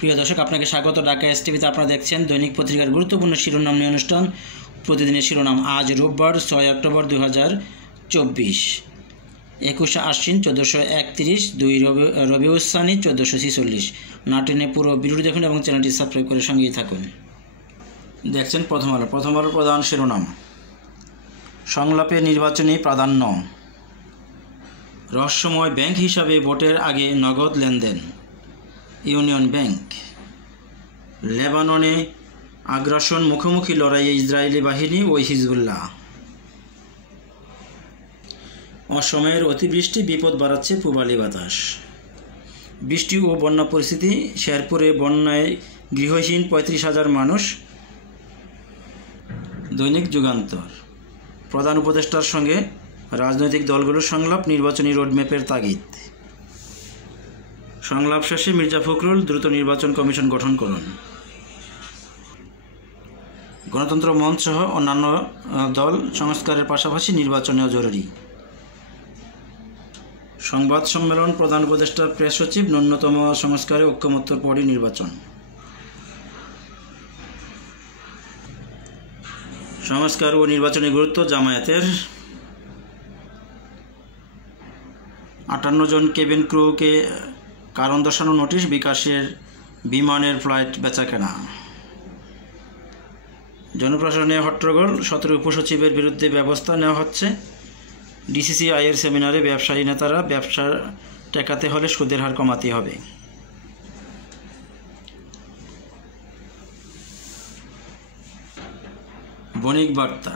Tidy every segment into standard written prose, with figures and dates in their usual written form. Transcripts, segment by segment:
প্রিয় দর্শক, আপনাকে স্বাগত। ঢাকা এসটিভিতে আপনারা দেখছেন দৈনিক পত্রিকার গুরুত্বপূর্ণ শিরোনাম নিয়ে অনুষ্ঠান প্রতিদিনের শিরোনাম। আজ রোববার 6 অক্টোবর 2024, 21 আশ্বিন 1431, 2 রবিউল সানি 1446। না টেনে পুরো ভিডিওটি দেখুন এবং চ্যানেলটি সাবস্ক্রাইব করে সঙ্গেই থাকুন। দেখছেন প্রথম আলোর প্রধান শিরোনাম। সংলাপে নির্বাচনী প্রাধান্য। রহস্যময় ব্যাংক হিসাবে ভোটের আগে নগদ লেনদেন। Union bank. লেবাননে আগ্রাসন মুখোমুখি লড়াইয়ে ইসরায়েলি বাহিনী ও হিজবুল্লাহ। অসময়ের অতিবৃষ্টি বিপদ বাড়াচ্ছে পূবালি বাতাস। বৃষ্টি ও বন্যা পরিস্থিতি। শেরপুরে বন্যায় গৃহহীন 35,000 মানুষ। দৈনিক যুগান্তর। প্রধান উপদেষ্টার সঙ্গে রাজনৈতিক দলগুলোর সংলাপ, নির্বাচনী রোডম্যাপের তাগিদ। সংলাপ শেষে মির্জা ফখরুল, দ্রুত নির্বাচন কমিশন গঠন করুন। গণতন্ত্র মঞ্চ সহ অন্যান্য দল সংস্কারের পাশাপাশি নির্বাচনেও জরুরি। সংবাদ সম্মেলন। প্রধান উপদেষ্টার প্রেস সচিব, ন্যূনতম সংস্কারে ঐকমত্যর পরই নির্বাচন। সংস্কার ও নির্বাচনী গুরুত্ব জামায়াতের। 58 জন কেবিন ক্রুকে কারণ দর্শানো নোটিশ। বিকাশের বিমানের ফ্লাইট বেচাকেনা। জনপ্রশাসনে হট্টগোল। 17 উপসচিবের বিরুদ্ধে ব্যবস্থা নেওয়া হচ্ছে। ডিসিসিআইয়ের সেমিনারে ব্যবসায়ী নেতারা, ব্যবসা টেকাতে হলে সুদের হার কমাতে হবে। বণিক বার্তা।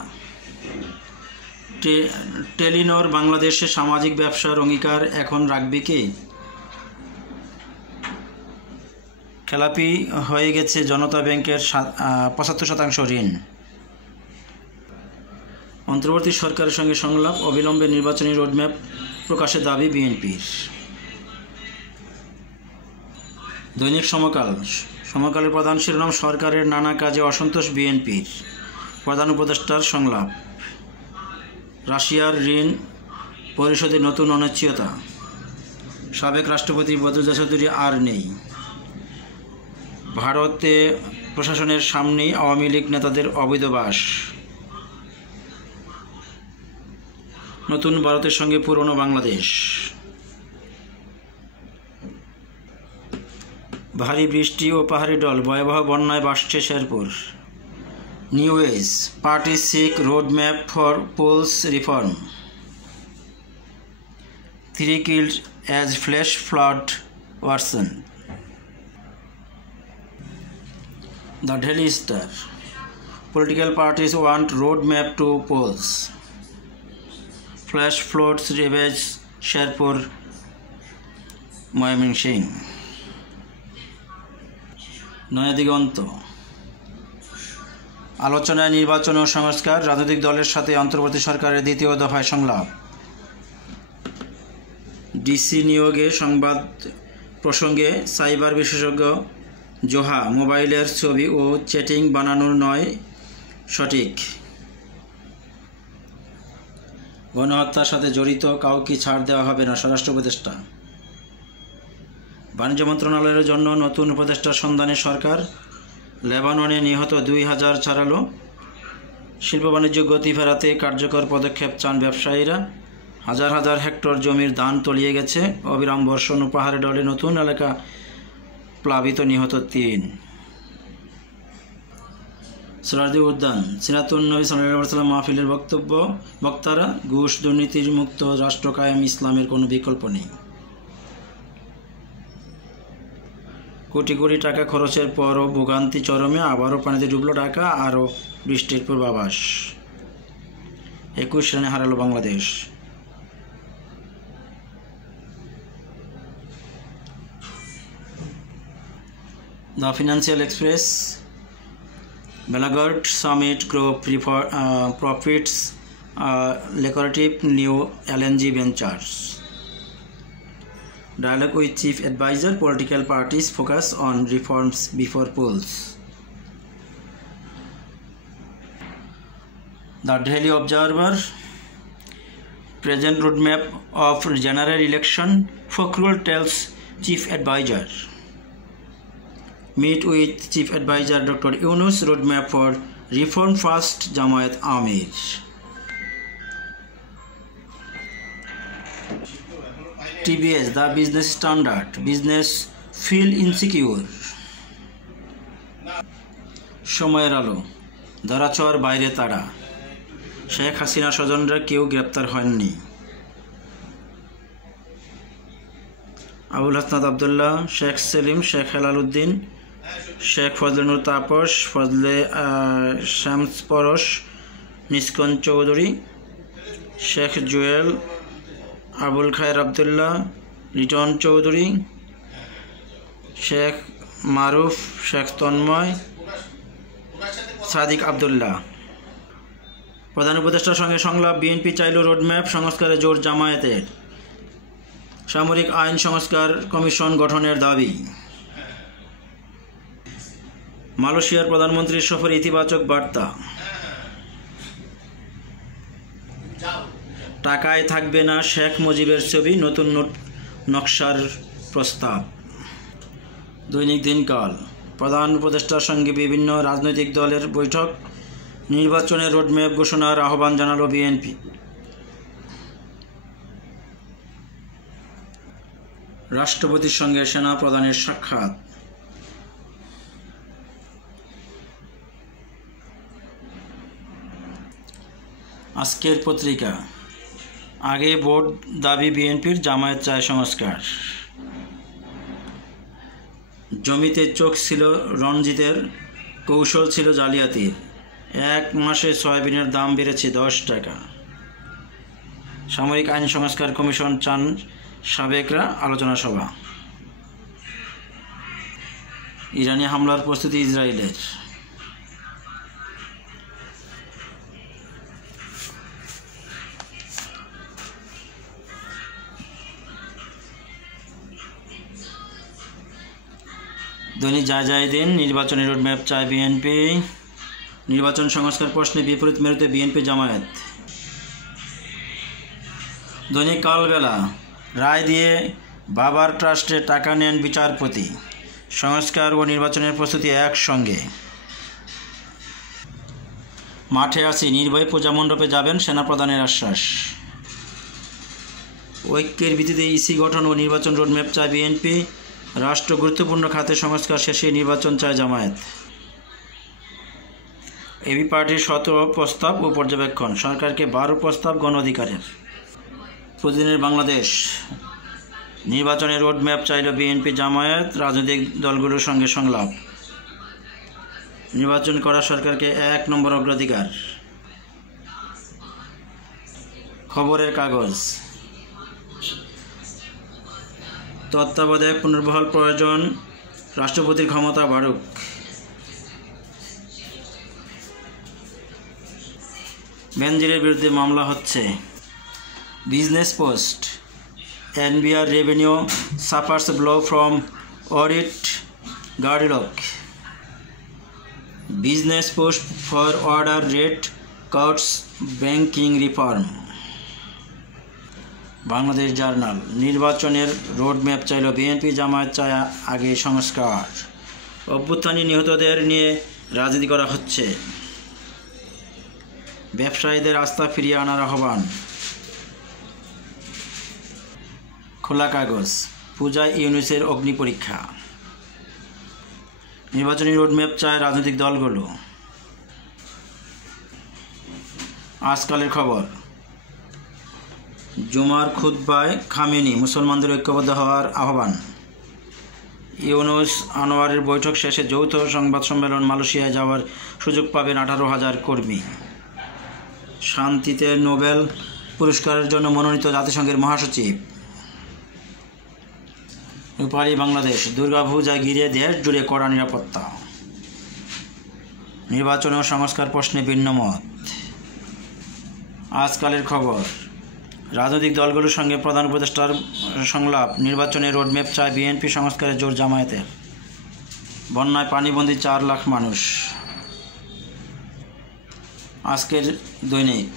টেলিনর বাংলাদেশে সামাজিক ব্যবসার অঙ্গীকার এখন রাখবে কে? খেলাপি হয়ে গেছে জনতা ব্যাংকের 75% ঋণ। অন্তর্বর্তী সরকারের সঙ্গে সংলাপ, অবিলম্বে নির্বাচনী রোডম্যাপ প্রকাশের দাবি বিএনপির। দৈনিক সমকালের প্রধান শিরোনাম। সরকারের নানা কাজে অসন্তোষ বিএনপির। প্রধান উপদেষ্টার সংলাপ। রাশিয়ার ঋণ পরিশোধে নতুন অনিশ্চয়তা। সাবেক রাষ্ট্রপতি বদরুদ্দোজা চৌধুরী আর নেই। ভারতে প্রশাসনের সামনেই আওয়ামী লীগ নেতাদের অবৈধ বাস। নতুন ভারতের সঙ্গে পুরনো বাংলাদেশ। ভারী বৃষ্টি ও পাহাড়ি ঢল, ভয়াবহ বন্যায় ভাসছে Sherpur. New Age, party seek roadmap for polls reform. 3 killed as flash flood worsen. The Daily Star. Political parties want roadmap to polls. Flash floods ravage Sherpur, Mymensingh. Naya Diganta. আলোচনায় নির্বাচন ও সংস্কার, রাজনৈতিক দলের সাথে অন্তর্বর্তী সরকারের দ্বিতীয় দফায় সংলাপ। ডিসি নিয়োগে সংবাদ প্রসঙ্গে সাইবার বিশেষজ্ঞ জোহা, মোবাইলের ছবি ও চ্যাটিং বানানোর নয় সঠিক। গণহত্যার সাথে জড়িত কাউকে ছাড় দেওয়া হবে না, স্বরাষ্ট্র উপদেষ্টা। বাণিজ্য মন্ত্রণালয়ের জন্য নতুন উপদেষ্টার সন্ধানে সরকার। লেবাননে নিহত 2000 ছাড়ালো। শিল্প বাণিজ্য গতি ফেরাতে কার্যকর পদক্ষেপ চান ব্যবসায়ীরা। হাজার হাজার হেক্টর জমির ধান তলিয়ে গেছে। অবিরাম বর্ষণ ও পাহাড়ে ঢলে নতুন এলাকা প্লাবিত, নিহত 3। সোহরাওয়ার্দী উদ্যান। সিরাতুন নবী সাল্লাল্লাহু আলাইহি ওয়াসাল্লাম মাহফিলের বক্তারা। ঘুষ দুর্নীতির মুক্ত রাষ্ট্র কায়েম ইসলামের কোনো বিকল্প নেই। কোটি কোটি টাকা খরচের পরও ভোগান্তি চরমে, আবারও পানিতে ডুবল ঢাকা, আরও বৃষ্টির পূর্বাভাস। 21 রানে হারালো Bangladesh. The Financial Express. Belagard Summit Group profits lucrative new LNG ventures. Dialogue with Chief Advisor. Political parties focus on reforms before polls. The Daily Observer. Present roadmap of general election, Fokhrul tells Chief Advisor. meet with Chief Advisor Dr. Yunus, roadmap for reform first Jamaat Amir. TBS, the business standard, business feel insecure. সময়ের আলো, ধরাছোঁয়ার বাইরে তারা, শেখ হাসিনা স্বজনরা কেউ গ্রেপ্তার হয়নি। আবুল হাসনাত আবদুল্লাহ, শেখ সেলিম, শেখ হেলাল উদ্দিন, শেখ ফজলে তাপস, ফজলে শামস পরশ, নিষ্কন চৌধুরী, শেখ জুয়েল, আবুল খায়ের আবদুল্লাহ, লিটন চৌধুরী, শেখ মারুফ, শেখ তন্ময়, সাদিক আবদুল্লাহ। প্রধান উপদেষ্টার সঙ্গে সংলাপ, বিএনপি চাইল রোডম্যাপ সংস্কারে জোর জামায়াতের। সামরিক আইন সংস্কার কমিশন গঠনের দাবি। মালয়েশিয়ার প্রধানমন্ত্রীর সফরে ইতিবাচক বার্তা। টাকায় থাকবে না শেখ মুজিবের ছবি, নতুন নকশার প্রস্তাব। দৈনিক দিনকাল, প্রধান উপদেষ্টার সঙ্গে বিভিন্ন রাজনৈতিক দলের বৈঠক, নির্বাচনের রোডম্যাপ ঘোষণার আহ্বান জানালো বিএনপি। রাষ্ট্রপতির সঙ্গে সেনা প্রধানের সাক্ষাৎ। আজকের পত্রিকা, আগে ভোট দাবি বিএনপির, জামায়াত চায় সংস্কার। জমিতে চোখ ছিল রণজিতের, কৌশল ছিল জালিয়াতির। 1 মাসে সয়াবিনের দাম বেড়েছে 10 টাকা। সামরিক আইন সংস্কার কমিশন চান সাবেকরা, আলোচনা সভা। ইরানি হামলার প্রস্তুতি ইসরায়েলের। দৈনিক জায়দিন, নির্বাচনের রোডম্যাপ চায় বিএনপি। নির্বাচন সংস্কার প্রশ্নে বিপরীত মেরুতে বিএনপি জামায়াত। দৈনিক কালবেলা, রায় দিয়ে বাবার ট্রাস্টে টাকা নেন বিচারপতি, সংস্কার ও নির্বাচনের প্রস্তুতি একসঙ্গে। মাঠে আছি, নির্ভয় পূজা মণ্ডপে যাবেন, সেনাপ্রধানের আশ্বাস। ঐক্যের ভিত্তিতে ইসি গঠন ও নির্বাচন রোডম্যাপ চায় বিএনপি। রাষ্ট্র গুরুত্বপূর্ণ খাতে সংস্কার শেষে নির্বাচন চায় জামায়াত। এবি পার্টির 17 প্রস্তাব ও পর্যবেক্ষণ, সরকারকে 12 প্রস্তাব গণ অধিকারের। প্রতিদিনের বাংলাদেশ, নির্বাচনের রোডম্যাপ চাইল বিএনপি জামায়াত, রাজনৈতিক দলগুলোর সঙ্গে সংলাপ। নির্বাচন করা সরকারকে 1 নম্বর অগ্রাধিকার। খবরের কাগজ, তত্ত্বাবধায়ক পুনর্বহাল প্রয়োজন, রাষ্ট্রপতির ক্ষমতা বাড়ুক। বেনজিরের বিরুদ্ধে মামলা হচ্ছে। Business post, NBR revenue suffers blow from audit gridlock. Business post for order rate cuts banking reform. Bangladesh journal, নির্বাচনের রোডম্যাপ চাইল বিএনপি, জামায়াত চায় আগে সংস্কার। অভ্যুত্থানে নিহতদের নিয়ে রাজনীতি করা হচ্ছে। ব্যবসায়ীদের আস্থা ফিরিয়ে আনার আহ্বান। খোলা কাগজ, পূজায় ইউনুসের অগ্নি পরীক্ষা। নির্বাচনী রোডম্যাপ চায় রাজনৈতিক দলগুলো। আজকালের খবর, জুমার খুতবায় খামেনি মুসলমানদের ঐক্যবদ্ধ হওয়ার আহ্বান। ইউনুস আনোয়ারের বৈঠক শেষে যৌথ সংবাদ সম্মেলন, মালয়েশিয়ায় যাওয়ার সুযোগ পাবেন 18,000 কর্মী। শান্তিতে নোবেল পুরস্কারের জন্য মনোনীত জাতিসংঘের মহাসচিব। রূপালী বাংলাদেশ, দুর্গাপূজা ঘিরে দেশ জুড়ে কড়া নিরাপত্তা। নির্বাচন ও সংস্কার প্রশ্নে ভিন্নমত। আজকালের খবর, রাজনৈতিক দলগুলোর সঙ্গে প্রধান উপদেষ্টার সংলাপ। নির্বাচনের রোডম্যাপ চায় বিএনপি, সংস্কারের জোর জামায়াতের। বন্যায় পানিবন্দী 4 লাখ মানুষ। আজকের দৈনিক,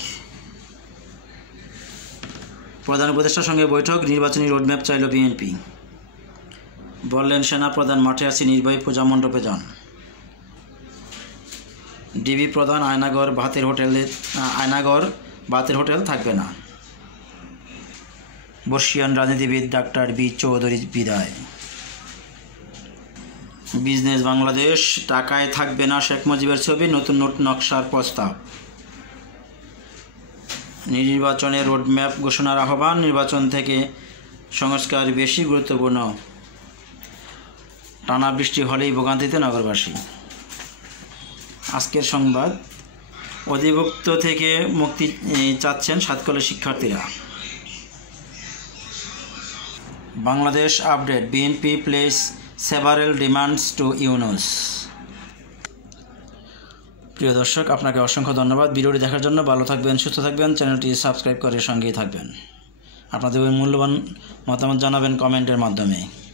প্রধান উপদেষ্টার সঙ্গে বৈঠক, নির্বাচনী রোডম্যাপ চাইল বিএনপি। বললেন সেনাপ্রধান, মাঠে আছি, নির্বাহী পূজা মণ্ডপে যান। ডিবি প্রধান, আয়নাগর ভাতের হোটেল থাকবে না। বর্ষিয়ান রাজনীতিবিদ ডাক্তার বি চৌধুরী বিদায়। বিজনেস বাংলাদেশ, টাকায় থাকবে না শেখ মুজিবের ছবি, নতুন নোট নকশার প্রস্তাব। নির্বাচনের রোডম্যাপ ঘোষণার আহ্বান, নির্বাচন থেকে সংস্কার বেশি গুরুত্বপূর্ণ। টানা বৃষ্টি হলেই ভোগান্তিতে নগরবাসী। আজকের সংবাদ, অধিভুক্ত থেকে মুক্তি চাচ্ছেন সাতকলের শিক্ষার্থীরা। Bangladesh update, BNP place several demands to Yunus. প্রিয় দর্শক, আপনাকে অসংখ্য ধন্যবাদ ভিডিওটি দেখার জন্য। ভালো থাকবেন, সুস্থ থাকবেন, চ্যানেলটি সাবস্ক্রাইব করে সঙ্গেই থাকবেন। আপনাদের মূল্যবান মতামত জানাবেন কমেন্টের মাধ্যমে।